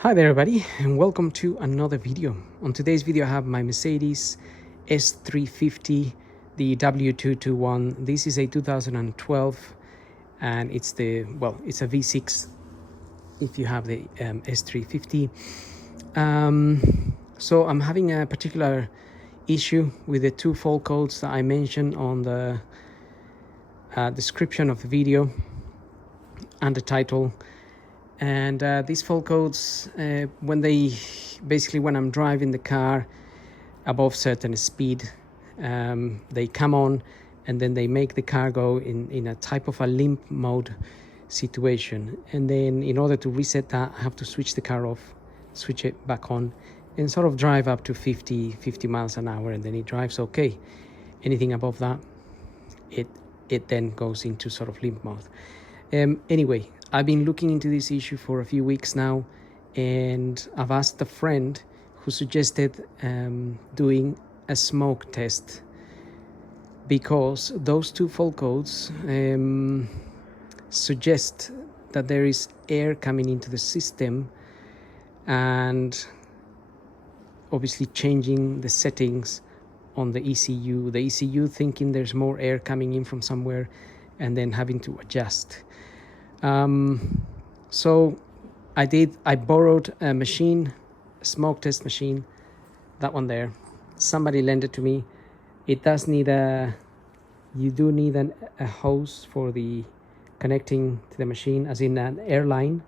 Hi there everybody, and welcome to another video. On today's video I have my Mercedes S350, the w221. This is a 2012 and it's a V6 if you have the S350. So I'm having a particular issue with the two fault codes that I mentioned on the description of the video and the title. And these fault codes, when I'm driving the car above certain speed, they come on and then they make the car go in a type of a limp mode situation. And then in order to reset that, I have to switch the car off, switch it back on, and sort of drive up to 50 miles an hour, and then it drives okay. Anything above that, it then goes into sort of limp mode. Anyway, I've been looking into this issue for a few weeks now, and I've asked a friend who suggested doing a smoke test, because those two fault codes suggest that there is air coming into the system and obviously changing the settings on the ECU. The ECU thinking there's more air coming in from somewhere and then having to adjust. So I borrowed a machine, a smoke test machine, that one there. Somebody lent it to me. It does need you do need a hose for the connecting to the machine, as in an air line.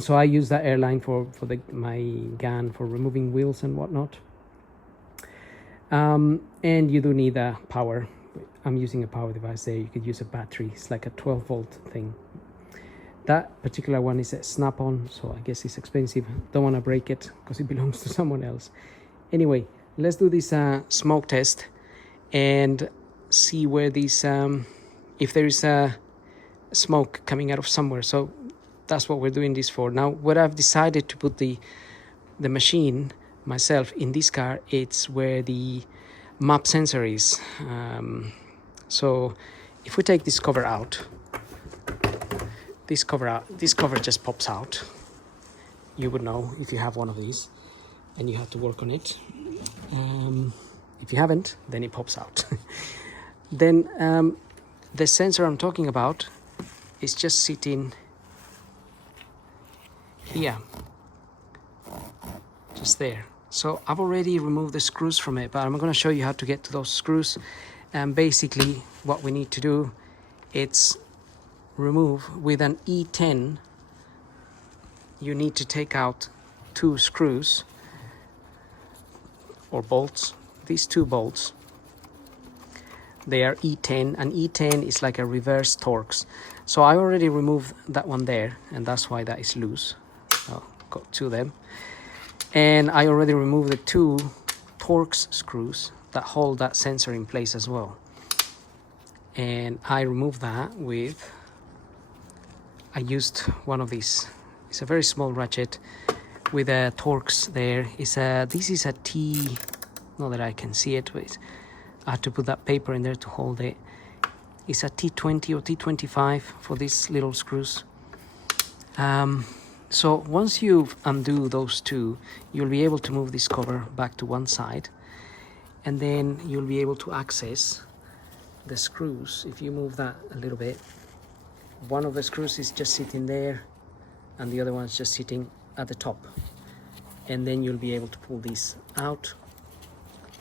So I use that air line for my gun for removing wheels and whatnot. And you do need a power. I'm using a power device there. You could use a battery. It's like a 12-volt thing. That particular one is a snap-on, so I guess it's expensive. Don't want to break it because it belongs to someone else. Anyway, let's do this smoke test and see where this if there is a smoke coming out of somewhere. So that's what we're doing this for. Now, what I've decided to put the machine myself in this car, it's where the map sensor is. So if we take this cover out, this cover just pops out. You would know if you have one of these and you have to work on it. If you haven't, then it pops out. Then the sensor I'm talking about is just sitting here, just there. So I've already removed the screws from it, but I'm going to show you how to get to those screws. And basically what we need to do, it's remove with an E10. You need to take out two screws or bolts. These two bolts, they are E10, and E10 is like a reverse Torx. So I already removed that one there, and that's why that is loose. I'll go to them. And I already removed the two Torx screws that hold that sensor in place as well. And I removed that with, I used one of these. It's a very small ratchet with a Torx there. This is a T, not that I can see it, but I had to put that paper in there to hold it. It's a T20 or T25 for these little screws. So once you undo those two, you'll be able to move this cover back to one side, and then you'll be able to access the screws. If you move that a little bit, one of the screws is just sitting there and the other one's just sitting at the top, and then you'll be able to pull these out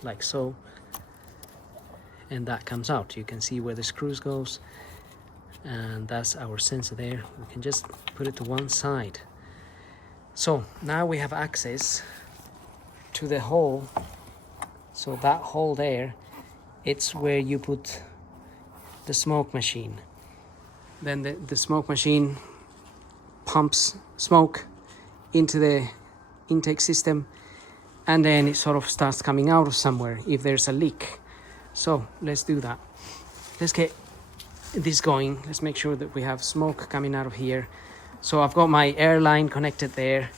like so, and that comes out. You can see where the screws goes, and that's our sensor there. We can just put it to one side. So now we have access to the hole. So that hole there, it's where you put the smoke machine. Then the smoke machine pumps smoke into the intake system, and then it sort of starts coming out of somewhere if there's a leak. So let's do that. Let's get this going. Let's make sure that we have smoke coming out of here. So I've got my air line connected there.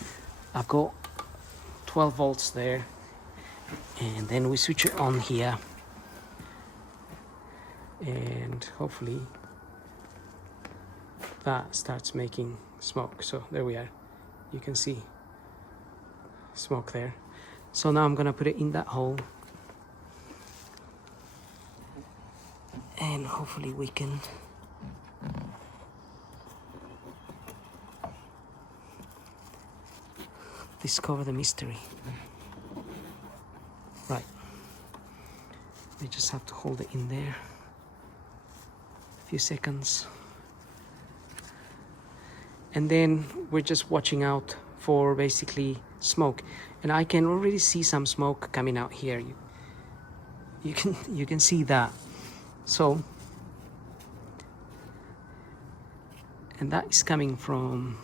I've got 12 volts there, and then we switch it on here, and hopefully that starts making smoke. So there we are. You can see smoke there. So now I'm gonna put it in that hole, and hopefully we can discover the mystery. Right, we just have to hold it in there a few seconds, and then we're just watching out for basically smoke, and I can already see some smoke coming out here. You can see that. So, and that is coming from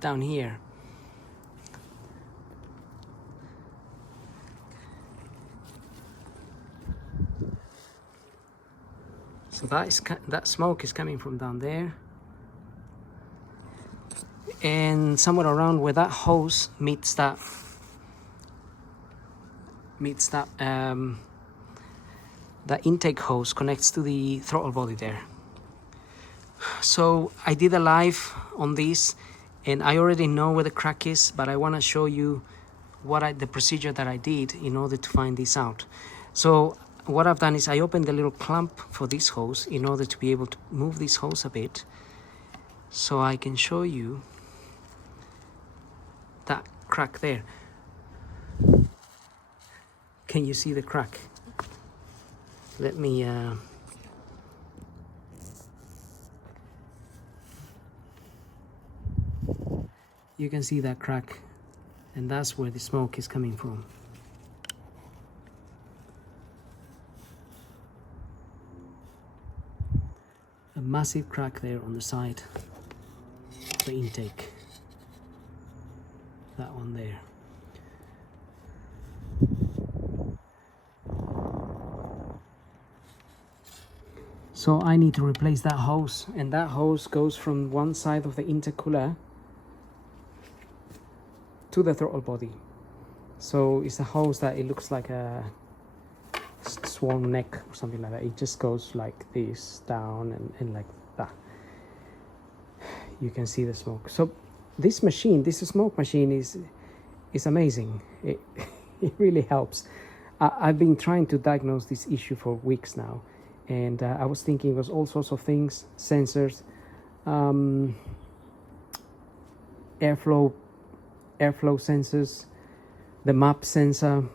down here. So that smoke is coming from down there, and somewhere around where that hose meets that intake hose connects to the throttle body there. So I did a live on this, and I already know where the crack is, but I want to show you the procedure that I did in order to find this out. So what I've done is I opened the little clamp for this hose in order to be able to move this hose a bit, so I can show you that crack there. Can you see the crack? Let me you can see that crack, and that's where the smoke is coming from. A massive crack there on the side of the intake. That one there. So I need to replace that hose, and that hose goes from one side of the intercooler to the throttle body. So it's a hose that it looks like a swan neck or something like that. It just goes like this down and like that. You can see the smoke. So this machine, this smoke machine is amazing. It really helps. I've been trying to diagnose this issue for weeks now, and I was thinking it was all sorts of things: sensors, airflow sensors, the map sensor.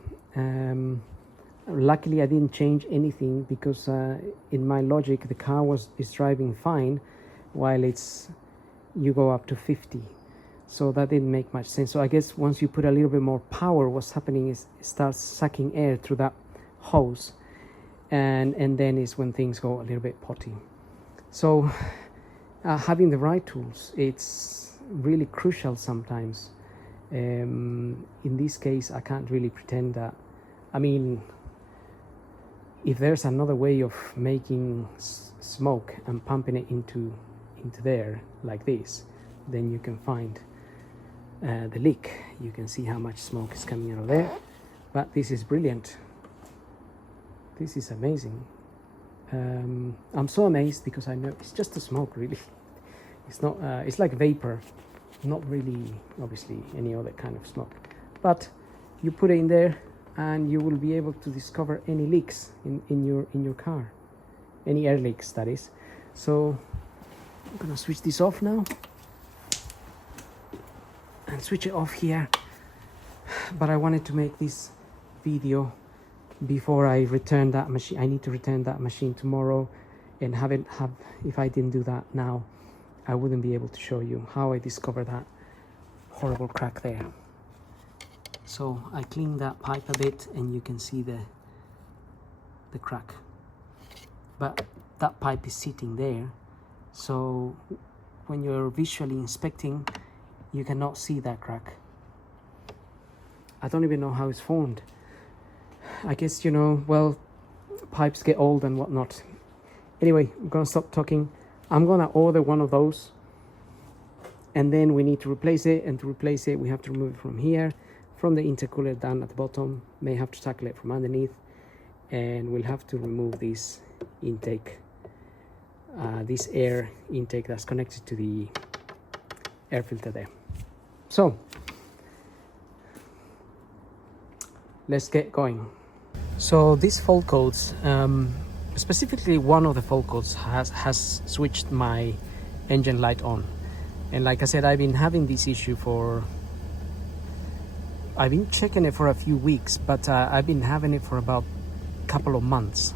Luckily I didn't change anything, because in my logic the car is driving fine while you go up to 50, so that didn't make much sense. So I guess once you put a little bit more power, what's happening is it starts sucking air through that hose, and then is when things go a little bit potty. So having the right tools, it's really crucial sometimes. In this case I can't really pretend that, I mean, if there's another way of making smoke and pumping it into there like this, then you can find the leak. You can see how much smoke is coming out of there. But this is brilliant. This is amazing. I'm so amazed because I know it's just the smoke, really. It's not. It's like vapor, not really, obviously, any other kind of smoke. But you put it in there, and you will be able to discover any leaks in your car, any air leaks, that is. So I'm gonna switch this off now and switch it off here. But I wanted to make this video before I return that machine. I need to return that machine tomorrow, and if I didn't do that now, I wouldn't be able to show you how I discovered that horrible crack there. So I cleaned that pipe a bit, and you can see the crack, but that pipe is sitting there, so when you're visually inspecting, you cannot see that crack. I don't even know how it's formed. I guess, well, pipes get old and whatnot. Anyway, I'm gonna stop talking. I'm gonna order one of those, and then we need to replace it, and to replace it we have to remove it from here, from the intercooler down at the bottom. May have to tackle it from underneath, and we'll have to remove this intake, this air intake that's connected to the air filter there. So let's get going. So these fault codes, specifically one of the fault codes has switched my engine light on. And like I said, I've been having this issue I've been checking it for a few weeks, but I've been having it for about a couple of months,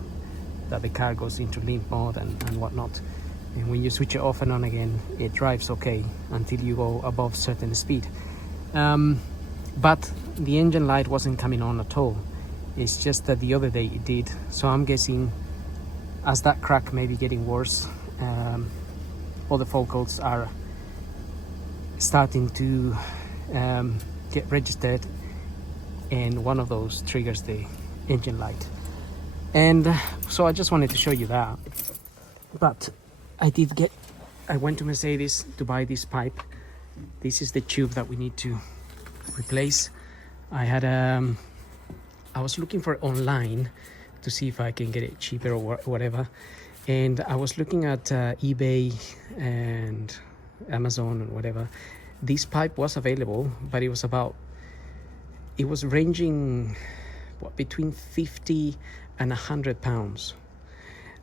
that the car goes into limp mode and whatnot. And when you switch it off and on again, it drives okay until you go above certain speed. But the engine light wasn't coming on at all. It's just that the other day it did. So I'm guessing as that crack may be getting worse, all the fault codes are starting to get registered, and one of those triggers the engine light. And so I just wanted to show you that. But I went to Mercedes to buy this pipe. This is the tube that we need to replace. I was looking for it online to see if I can get it cheaper or whatever, and I was looking at eBay and Amazon and whatever. This pipe was available, but it was ranging between 50 and 100 pounds.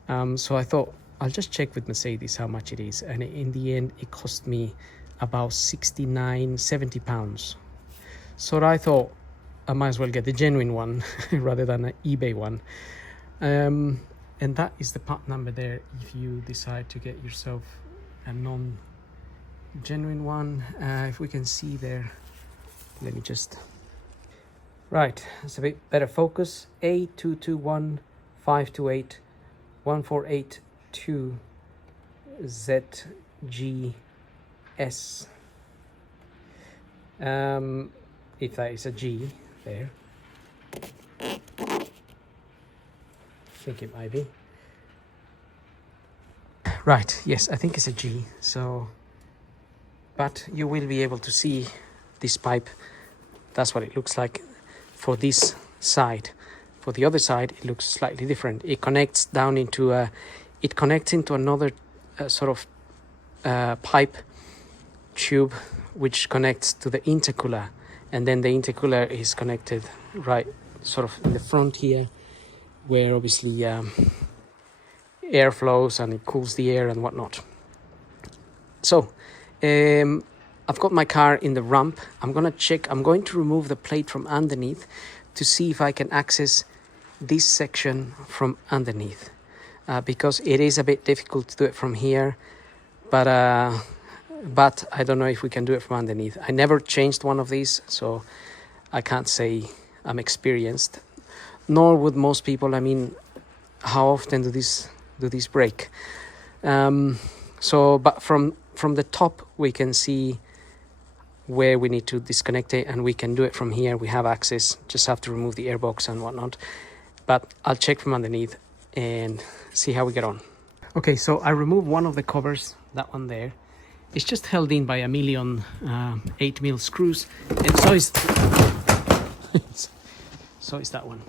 So I thought I'll just check with Mercedes how much it is, and in the end it cost me about 69-70 pounds. So I thought I might as well get the genuine one rather than an eBay one. And that is the part number there if you decide to get yourself a non-genuine one. If we can see there, let me just... Right, it's a bit better focus. A221 528 1482 ZGS. If that is a G there. I think it might be. Right, yes, I think it's a G. So, but you will be able to see this pipe. That's what it looks like for this side. For the other side, it looks slightly different. It connects down into another sort of pipe tube, which connects to the intercooler, and then the intercooler is connected right sort of in the front here, where obviously air flows and it cools the air and whatnot. So I've got my car in the ramp. I'm going to remove the plate from underneath to see if I can access this section from underneath, because it is a bit difficult to do it from here, but I don't know if we can do it from underneath. I never changed one of these, so I can't say I'm experienced, nor would most people. I mean, how often do these break? But from the top we can see where we need to disconnect it, and we can do it from here. We have access, just have to remove the airbox and whatnot, but I'll check from underneath and see how we get on. Okay, so I removed one of the covers, that one there. It's just held in by a million 8mm screws, and so is that one.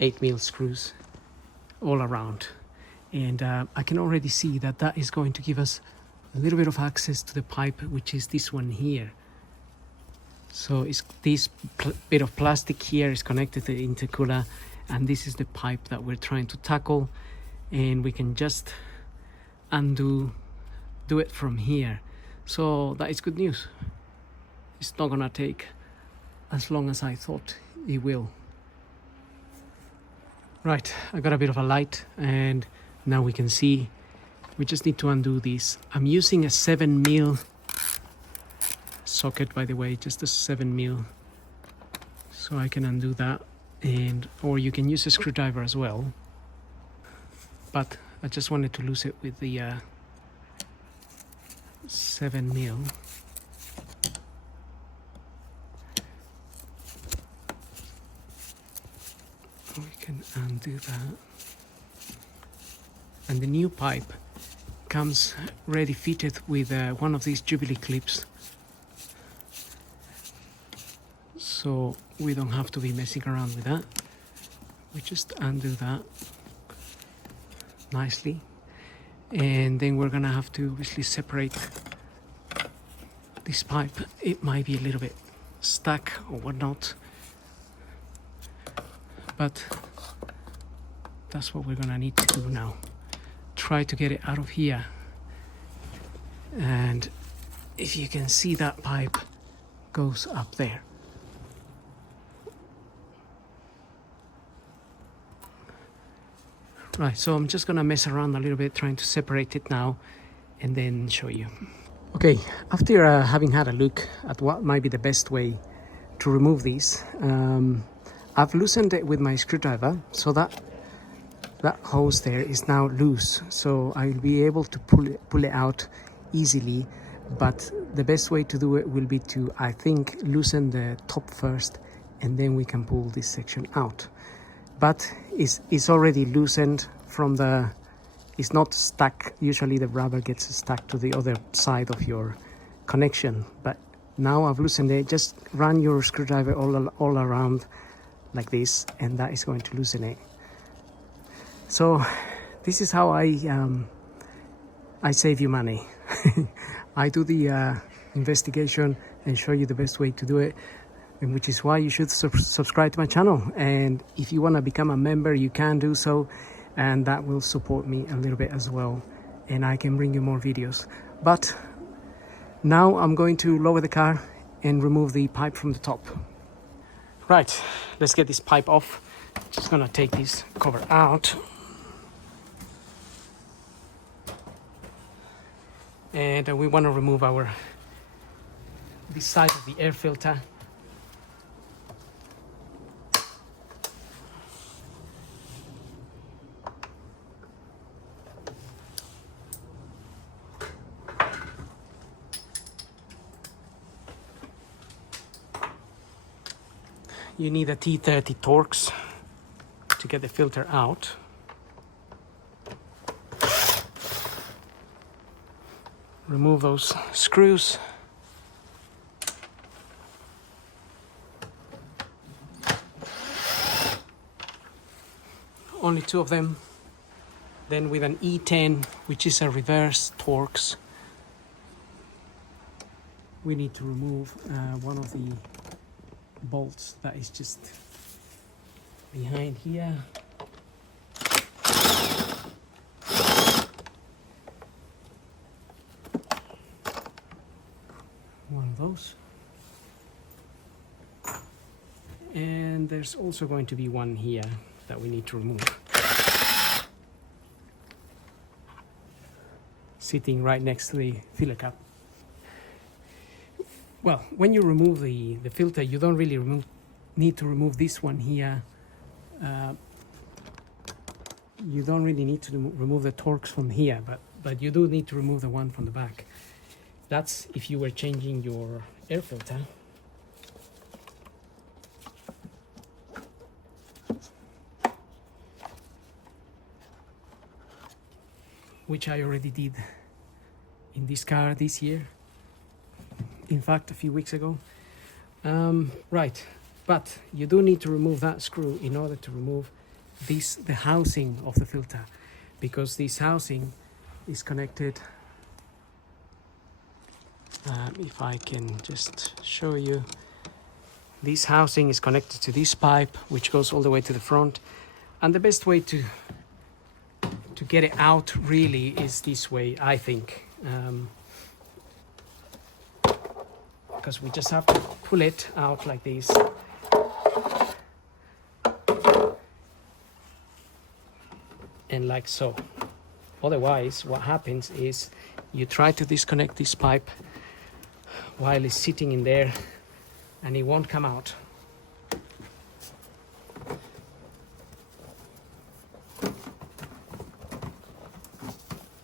8mm screws all around, and I can already see that is going to give us a little bit of access to the pipe, which is this one here. So it's this bit of plastic here is connected to the intercooler, and this is the pipe that we're trying to tackle, and we can just do it from here. So that is good news. It's not gonna take as long as I thought it will. Right, I got a bit of a light, and now we can see. We just need to undo this. I'm using a 7mm socket, by the way, just a 7mm, so I can undo that, or you can use a screwdriver as well, but I just wanted to lose it with the 7mm. We can undo that, and the new pipe comes ready fitted with one of these Jubilee clips, so we don't have to be messing around with that. We just undo that nicely, and then we're gonna have to obviously separate this pipe. It might be a little bit stuck or whatnot, but that's what we're gonna need to do now. Try to get it out of here. And if you can see, that pipe goes up there. Right, so I'm just gonna mess around a little bit trying to separate it now and then show you. Okay, after having had a look at what might be the best way to remove these, I've loosened it with my screwdriver, so that hose there is now loose, so I'll be able to pull it out easily. But the best way to do it will be to, I think, loosen the top first, and then we can pull this section out. But it's already loosened from the, it's not stuck. Usually the rubber gets stuck to the other side of your connection, but now I've loosened it. Just run your screwdriver all around like this, and that is going to loosen it. So this is how I save you money. I do the investigation and show you the best way to do it, and which is why you should subscribe to my channel. And if you want to become a member, you can do so, and that will support me a little bit as well, and I can bring you more videos. But now I'm going to lower the car and remove the pipe from the top. Right, let's get this pipe off. Just gonna take this cover out. And we want to remove this side of the air filter. You need a T30 Torx to get the filter out. Remove those screws. Only 2 of them. Then with an E10, which is a reverse Torx, we need to remove one of the bolts that is just behind here. One of those. And there's also going to be one here that we need to remove. Sitting right next to the filler cap. Well, when you remove the filter, you don't really need to remove this one here. You don't really need to remove the Torx from here, but you do need to remove the one from the back. That's if you were changing your air filter. Which I already did in this car this year. In fact, a few weeks ago. Right, but you do need to remove that screw in order to remove the housing of the filter, because this housing is connected. If I can just show you, this housing is connected to this pipe, which goes all the way to the front, and the best way to get it out really is this way, I think. Because we just have to pull it out like this. And like so. Otherwise, what happens is you try to disconnect this pipe while it's sitting in there, and it won't come out.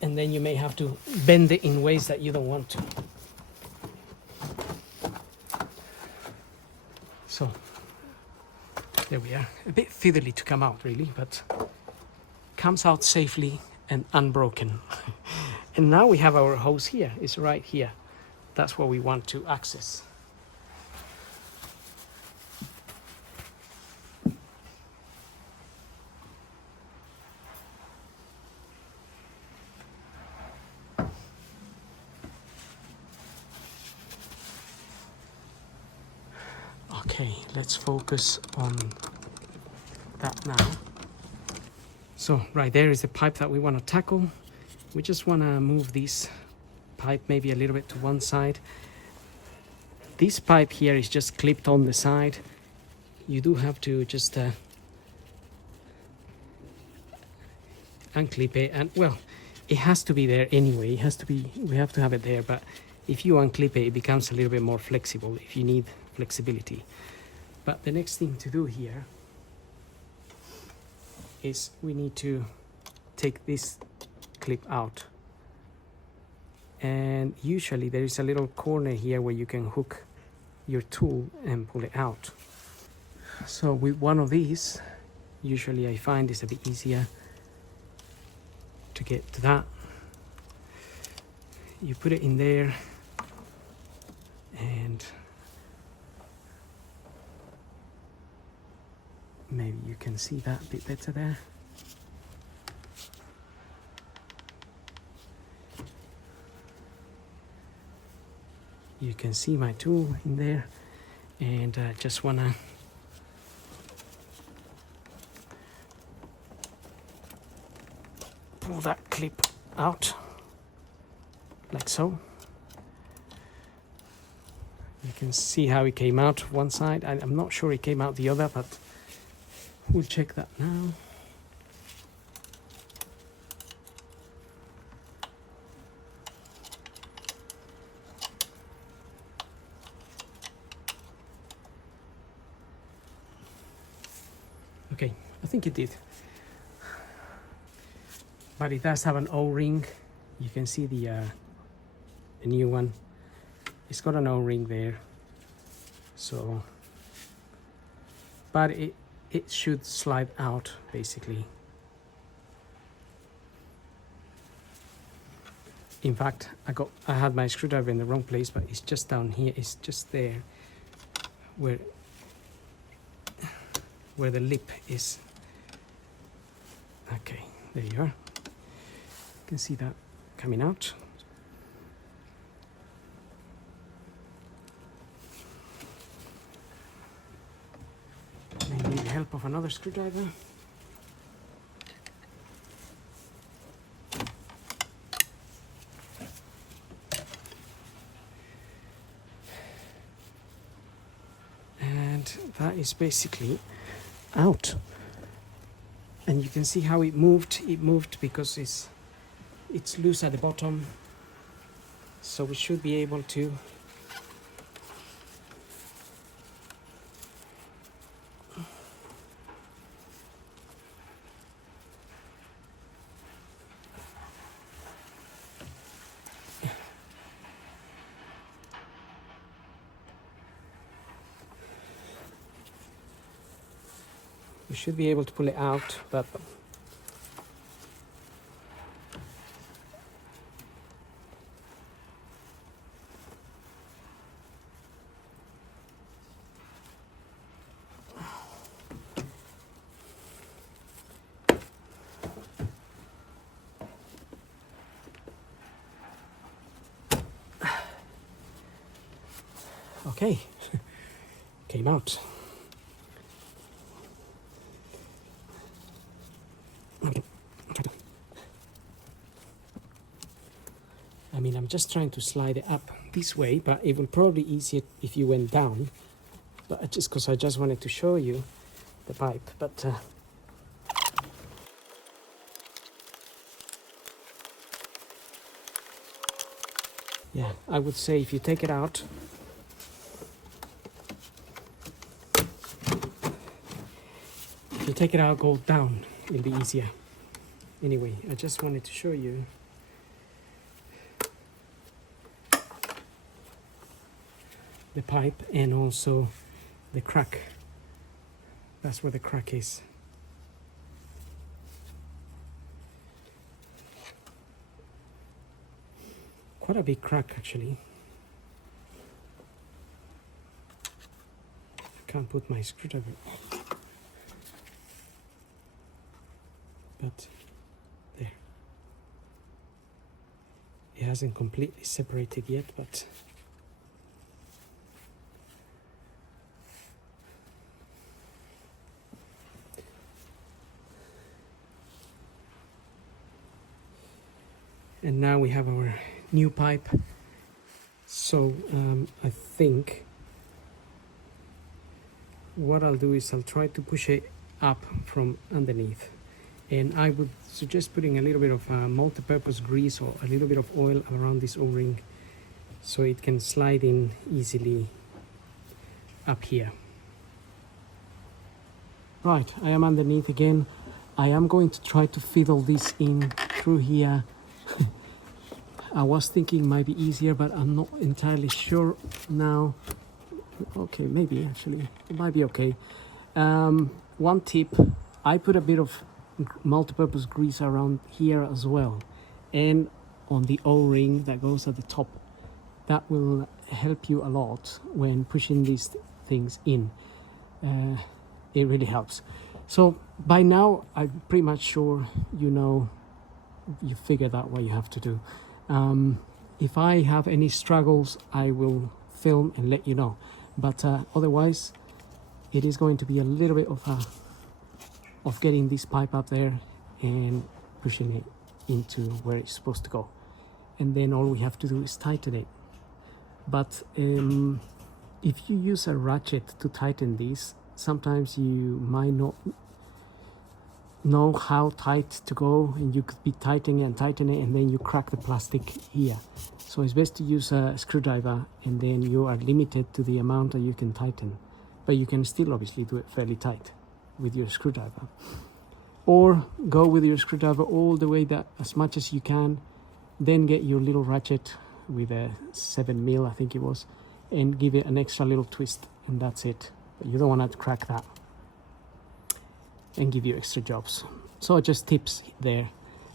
And then you may have to bend it in ways that you don't want to. So, there we are. A bit fiddly to come out really, but comes out safely and unbroken. And now we have our hose here. It's right here. That's what we want to access. Okay, let's focus on that now. So right there is the pipe that we want to tackle. We just want to move this pipe maybe a little bit to one side. This pipe here is just clipped on the side. You do have to just unclip it, and well, it has to be there anyway. It has to be, we have to have it there, but if you unclip it, it becomes a little bit more flexible if you need flexibility. But the next thing to do here is we need to take this clip out, and usually there is a little corner here where you can hook your tool and pull it out. So with one of these, usually I find it's a bit easier to get to that. You put it in there, and maybe you can see that a bit better there. You can see my tool in there, and just wanna pull that clip out like so. You can see how it came out one side. I'm not sure it came out the other, but we'll check that now. Okay, I think it did. But it does have an O-ring. You can see the new one. It's got an O-ring there. So, but it should slide out basically. In fact, I had my screwdriver in the wrong place, but it's just down here. It's just there where the lip is. Okay, there you are. You can see that coming out. Maybe the help of another screwdriver. And that is basically out. And you can see how it moved. It moved because it's loose at the bottom. So we should be able to pull it out, but okay, came out. I mean, I'm just trying to slide it up this way, but it will probably be easier if you went down. But I just wanted to show you the pipe. But yeah, I would say if you take it out, go down, it'll be easier. Anyway, I just wanted to show you the pipe and also the crack. That's where the crack is. Quite a big crack actually. I can't put my screwdriver, but there. It hasn't completely separated yet, but And now we have our new pipe. So I think what I'll do is I'll try to push it up from underneath, and I would suggest putting a little bit of multi-purpose grease or a little bit of oil around this O-ring so it can slide in easily up here. Right, I am underneath again. I am going to try to fiddle this in through here. I was thinking it might be easier, but I'm not entirely sure now. Okay, maybe actually, it might be okay. One tip, I put a bit of multi-purpose grease around here as well, and on the O-ring that goes at the top. That will help you a lot when pushing these things in. It really helps. So by now, I'm pretty much sure you figured out what you have to do. If I have any struggles, I will film and let you know. But otherwise, it is going to be a little bit of getting this pipe up there and pushing it into where it's supposed to go. And then all we have to do is tighten it. But if you use a ratchet to tighten these, sometimes you might not know how tight to go, and you could be tightening it, and then you crack the plastic here. So it's best to use a screwdriver, and then you are limited to the amount that you can tighten. But you can still obviously do it fairly tight with your screwdriver. Or go with your screwdriver all the way that as much as you can, then get your little ratchet with a 7mm, I think it was, and give it an extra little twist, and that's it. But you don't want to crack that and give you extra jobs. So just tips there.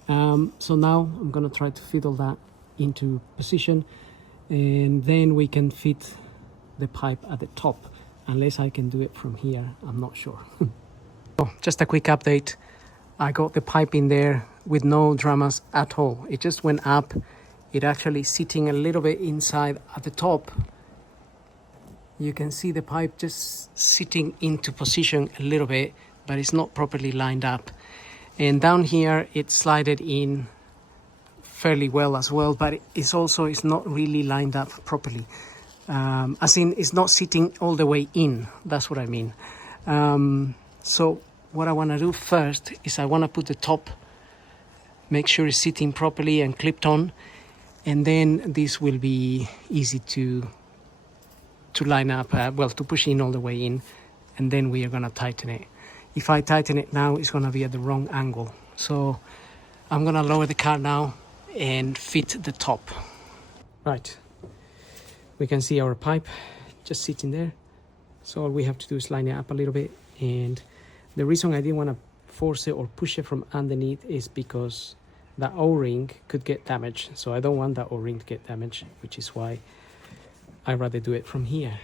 So now I'm gonna try to fiddle that into position, and then we can fit the pipe at the top, unless I can do it from here, I'm not sure. So just a quick update. I got the pipe in there with no dramas at all. It just went up. It actually sitting a little bit inside at the top. You can see the pipe just sitting into position a little bit, but it's not properly lined up. And down here it slided in fairly well as well, but it's not really lined up properly. As in, it's not sitting all the way in, that's what I mean. So what I want to do first is I want to put the top, make sure it's sitting properly and clipped on, and then this will be easy to line up, to push in all the way in, and then we are going to tighten it. If I tighten it now, it's going to be at the wrong angle. So I'm going to lower the car now and fit the top. Right, we can see our pipe just sitting there. So all we have to do is line it up a little bit. And the reason I didn't want to force it or push it from underneath is because the O-ring could get damaged. So I don't want that O-ring to get damaged, which is why I'd rather do it from here.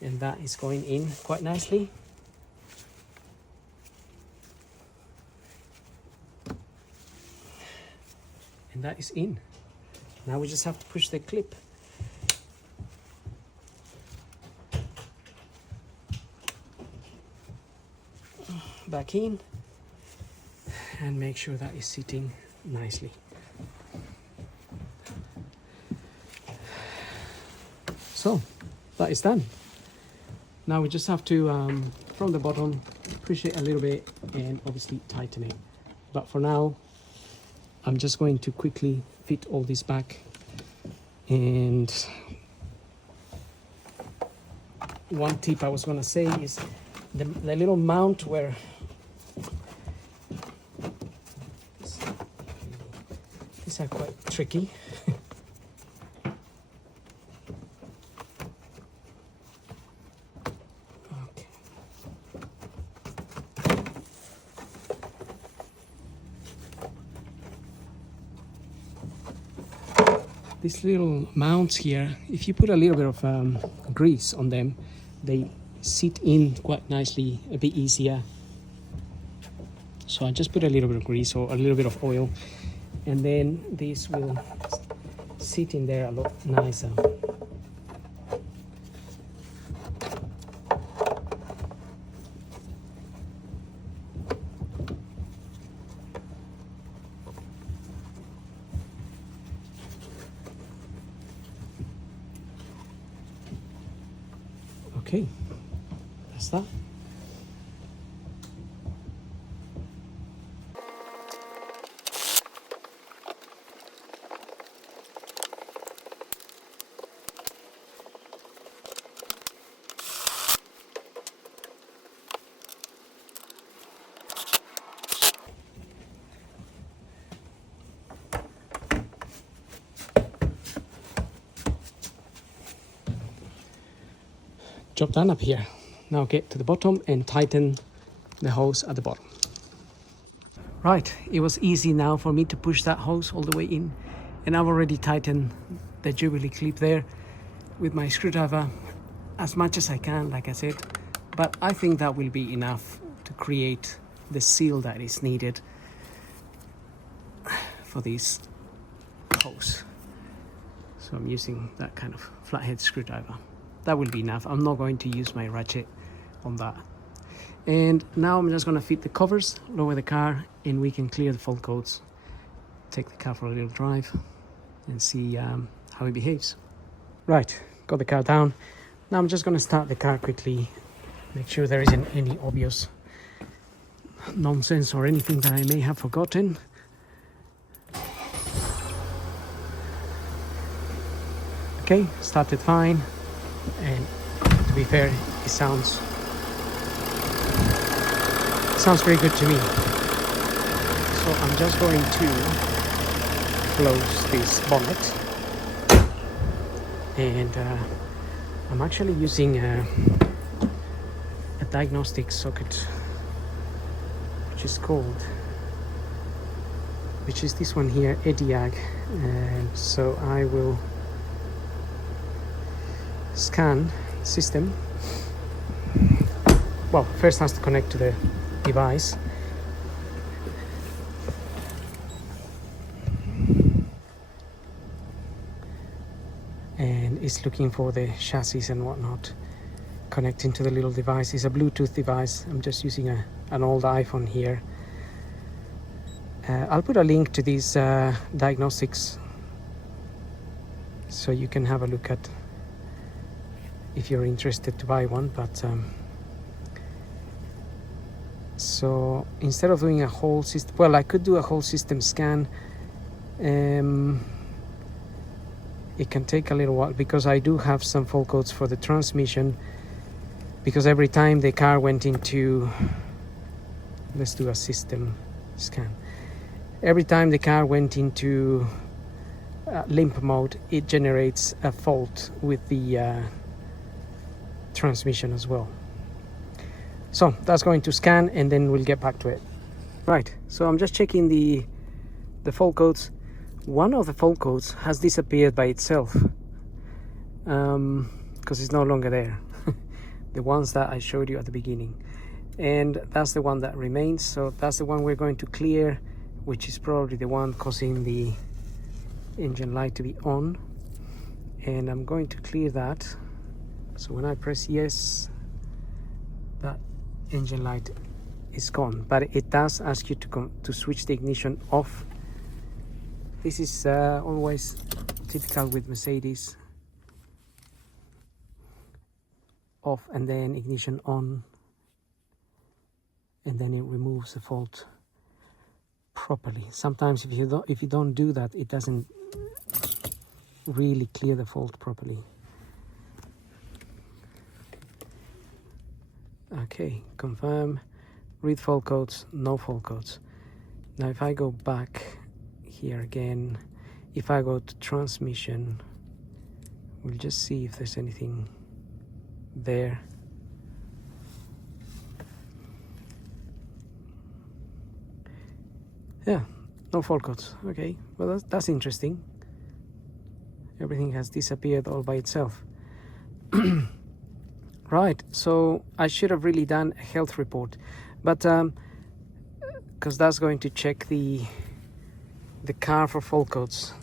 And that is going in quite nicely. And that is in. Now we just have to push the clip. Back in and make sure that is sitting nicely. So that is done. Now we just have to from the bottom push it a little bit and obviously tighten it. But for now I'm just going to quickly fit all this back. And one tip I was going to say is the little mount where these are quite tricky. Okay. These little mounts here, if you put a little bit of grease on them, they sit in quite nicely, a bit easier. So I just put a little bit of grease or a little bit of oil, and then this will sit in there a lot nicer. Okay, that's that. Job done up here. Now get to the bottom and tighten the hose at the bottom. Right, it was easy now for me to push that hose all the way in, and I've already tightened the Jubilee clip there with my screwdriver as much as I can, like I said, but I think that will be enough to create the seal that is needed for this hose. So I'm using that kind of flathead screwdriver. That will be enough. I'm not going to use my ratchet on that. And now I'm just going to fit the covers, lower the car, and we can clear the fault codes, take the car for a little drive and see how it behaves. Right, got the car down. Now I'm just going to start the car quickly, make sure there isn't any obvious nonsense or anything that I may have forgotten. Okay, started fine, and to be fair, it sounds very good to me. So I'm just going to close this bonnet, and I'm actually using a diagnostic socket, which is this one here, EDIAG, and so I will scan the system. Well, first has to connect to the device, and it's looking for the chassis and whatnot, connecting to the little device. It's a Bluetooth device. I'm just using an old iPhone here. I'll put a link to these diagnostics so you can have a look at if you're interested to buy one, but so instead of doing a whole system, well, I could do a whole system scan. It can take a little while because I do have some fault codes for the transmission, because every time the car went into, let's do a system scan, every time the car went into limp mode, it generates a fault with the transmission as well. So that's going to scan, and then we'll get back to it. Right, so I'm just checking the fault codes. One of the fault codes has disappeared by itself because it's no longer there. The ones that I showed you at the beginning, and that's the one that remains. So that's the one we're going to clear, which is probably the one causing the engine light to be on, and I'm going to clear that. So when I press yes, that engine light is gone, but it does ask you to switch the ignition off. This is always typical with Mercedes. Off and then ignition on, and then it removes the fault properly. Sometimes if you don't do that, it doesn't really clear the fault properly. Okay, confirm, read fault codes, no fault codes. Now if I go back here again, if I go to transmission, we'll just see if there's anything there. Yeah, no fault codes. Okay, well that's interesting. Everything has disappeared all by itself. Right, so I should have really done a health report, but because that's going to check the car for fault codes.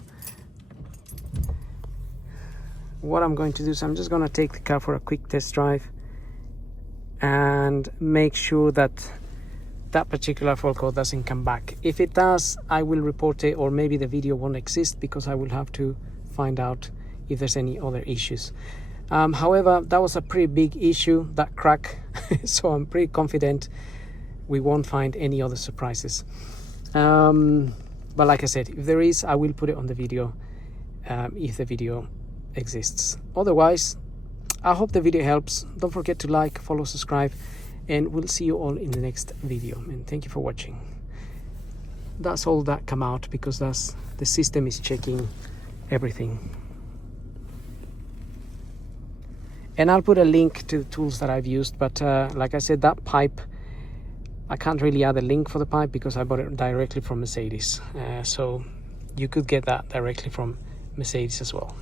What I'm going to do is I'm just going to take the car for a quick test drive and make sure that that particular fault code doesn't come back. If it does, I will report it, or maybe the video won't exist because I will have to find out if there's any other issues. However, that was a pretty big issue, that crack. So I'm pretty confident we won't find any other surprises. But like I said, if there is, I will put it on the video, if the video exists. Otherwise, I hope the video helps. Don't forget to like, follow, subscribe, and we'll see you all in the next video. And thank you for watching. That's all that come out because the system is checking everything. And I'll put a link to the tools that I've used, but like I said, that pipe, I can't really add a link for the pipe because I bought it directly from Mercedes. So you could get that directly from Mercedes as well.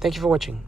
Thank you for watching.